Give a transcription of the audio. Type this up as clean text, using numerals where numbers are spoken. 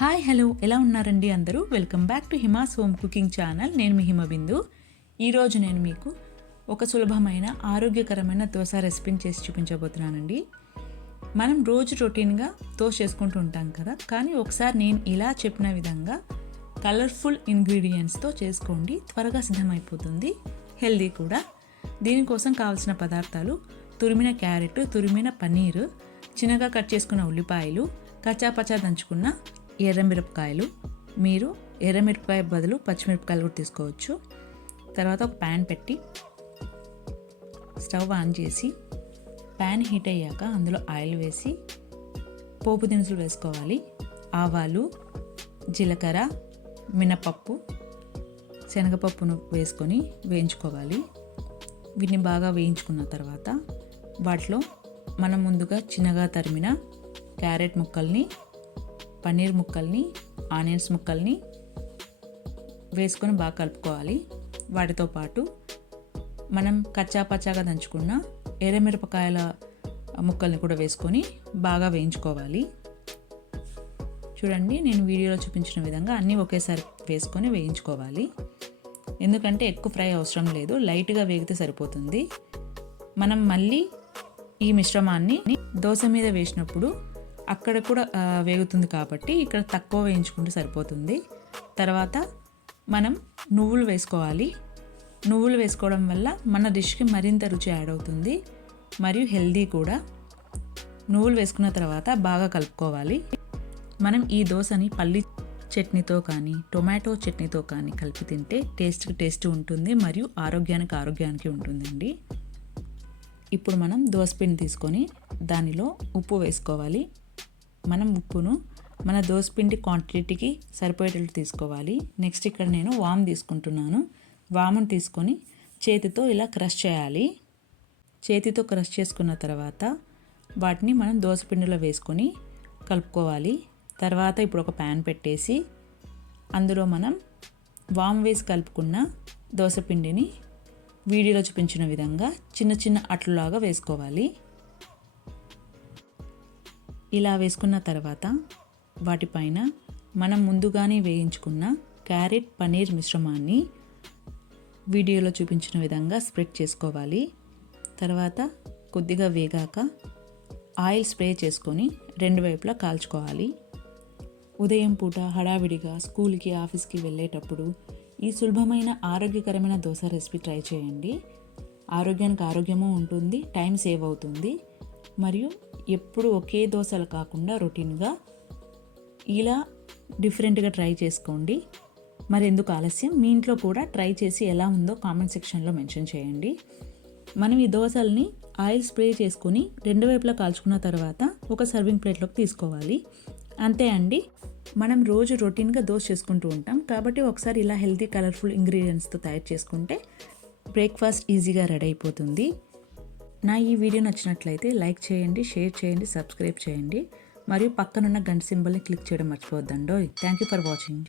Hi hello ఎలా ఉన్నారండి అందరూ. Welcome back to Hima's home cooking channel. నేను మీ హిమబిందు. ఈరోజు నేను మీకు ఒక సులభమైన ఆరోగ్యకరమైన దోశ రెసిపీని చేసి చూపించబోతున్నానండి. మనం రోజు రొటీన్గా దోశ చేసుకుంటూ ఉంటాం కదా, కానీ ఒకసారి నేను ఇలా చెప్పిన విధంగా కలర్ఫుల్ ఇంగ్రీడియంట్స్తో చేసుకోండి. త్వరగా సిద్ధమైపోతుంది, హెల్దీ కూడా. దీనికోసం కావాల్సిన పదార్థాలు: తురిమిన క్యారెట్, తురిమిన పన్నీరు, చిన్నగా కట్ చేసుకున్న ఉల్లిపాయలు, కచ్చాపచ్చా దంచుకున్న ఎర్రమిరపకాయలు. మీరు ఎర్రమిరపకాయ బదులు పచ్చిమిరపకాయలు కూడా తీసుకోవచ్చు. తర్వాత ఒక ప్యాన్ పెట్టి స్టవ్ ఆన్ చేసి ప్యాన్ హీట్ అయ్యాక అందులో ఆయిల్ వేసి పోపు దినుసులు వేసుకోవాలి. ఆవాలు, జీలకర్ర, మినపప్పు, శనగపప్పును వేసుకొని వేయించుకోవాలి. వీటిని బాగా వేయించుకున్న తర్వాత వాటిలో మనం ముందుగా చిన్నగా తరిమిన క్యారెట్ ముక్కల్ని, పన్నీర్ ముక్కల్ని, ఆనియన్స్ ముక్కల్ని వేసుకొని బాగా కలుపుకోవాలి. వాటితో పాటు మనం కచ్చాపచ్చాగా దంచుకున్న ఎర్రమిరపకాయల ముక్కల్ని కూడా వేసుకొని బాగా వేయించుకోవాలి. చూడండి, నేను వీడియోలో చూపించిన విధంగా అన్నీ ఒకేసారి వేసుకొని వేయించుకోవాలి. ఎందుకంటే ఎక్కువ ఫ్రై అవసరం లేదు, లైట్గా వేగితే సరిపోతుంది. మనం మళ్ళీ ఈ మిశ్రమాన్ని దోశ మీద వేసినప్పుడు అక్కడ కూడా వేగుతుంది కాబట్టి ఇక్కడ తక్కువ వేయించుకుంటే సరిపోతుంది. తర్వాత మనం నువ్వులు వేసుకోవాలి. నువ్వులు వేసుకోవడం వల్ల మన డిష్కి మరింత రుచి యాడ్ అవుతుంది మరియు హెల్దీ కూడా. నువ్వులు వేసుకున్న తర్వాత బాగా కలుపుకోవాలి. మనం ఈ దోశని పల్లి చట్నీతో కానీ టొమాటో చట్నీతో కానీ కలిపి తింటే టేస్ట్ ఉంటుంది మరియు ఆరోగ్యానికి ఉంటుందండి. ఇప్పుడు మనం దోసపిండి తీసుకొని దానిలో ఉప్పు వేసుకోవాలి. మనం ఉప్పును మన దోసపిండి క్వాంటిటీకి సరిపోయేటట్టు తీసుకోవాలి. నెక్స్ట్ ఇక్కడ నేను వాము తీసుకుంటున్నాను. వామును తీసుకొని చేతితో ఇలా క్రష్ చేయాలి. చేతితో క్రష్ చేసుకున్న తర్వాత వాటిని మనం దోసపిండిలో వేసుకొని కలుపుకోవాలి. తర్వాత ఇప్పుడు ఒక ప్యాన్ పెట్టేసి అందులో మనం వాము వేసి కలుపుకున్న దోసపిండిని వీడియోలో చూపించిన విధంగా చిన్న చిన్న అట్లులాగా వేసుకోవాలి. ఇలా వేసుకున్న తర్వాత వాటిపైన మనం ముందుగానే వేయించుకున్న క్యారెట్ పన్నీర్ మిశ్రమాన్ని వీడియోలో చూపించిన విధంగా స్ప్రెడ్ చేసుకోవాలి. తర్వాత కొద్దిగా వేగాక ఆయిల్ స్ప్రే చేసుకొని రెండు వైపులా కాల్చుకోవాలి. ఉదయం పూట హడావిడిగా స్కూల్కి, ఆఫీస్కి వెళ్ళేటప్పుడు ఈ సులభమైన ఆరోగ్యకరమైన దోశ రెసిపీ ట్రై చేయండి. ఆరోగ్యానికి ఆరోగ్యము ఉంటుంది, టైం సేవ్ అవుతుంది. మరియు ఎప్పుడు ఒకే దోశలు కాకుండా రొటీన్గా ఇలా డిఫరెంట్గా ట్రై చేసుకోండి. మరి ఎందుకు ఆలస్యం, మీ ఇంట్లో కూడా ట్రై చేసి ఎలా ఉందో కామెంట్ సెక్షన్లో మెన్షన్ చేయండి. మనం ఈ దోశల్ని ఆయిల్ స్ప్రే చేసుకొని రెండు వైపులా కాల్చుకున్న తర్వాత ఒక సర్వింగ్ ప్లేట్లోకి తీసుకోవాలి. అంతే అండి. మనం రోజు రొటీన్గా దోశ చేసుకుంటూ ఉంటాం కాబట్టి ఒకసారి ఇలా హెల్తీ కలర్ఫుల్ ఇంగ్రీడియంట్స్తో తయారు చేసుకుంటే బ్రేక్ఫాస్ట్ ఈజీగా రెడీ అయిపోతుంది. నా ఈ వీడియో నచ్చినట్లయితే లైక్ చేయండి, షేర్ చేయండి, సబ్స్క్రైబ్ చేయండి మరియు పక్కనున్న గంట సింబల్ని క్లిక్ చేయడం మర్చిపోవద్దండోయ్. Thank you for watching.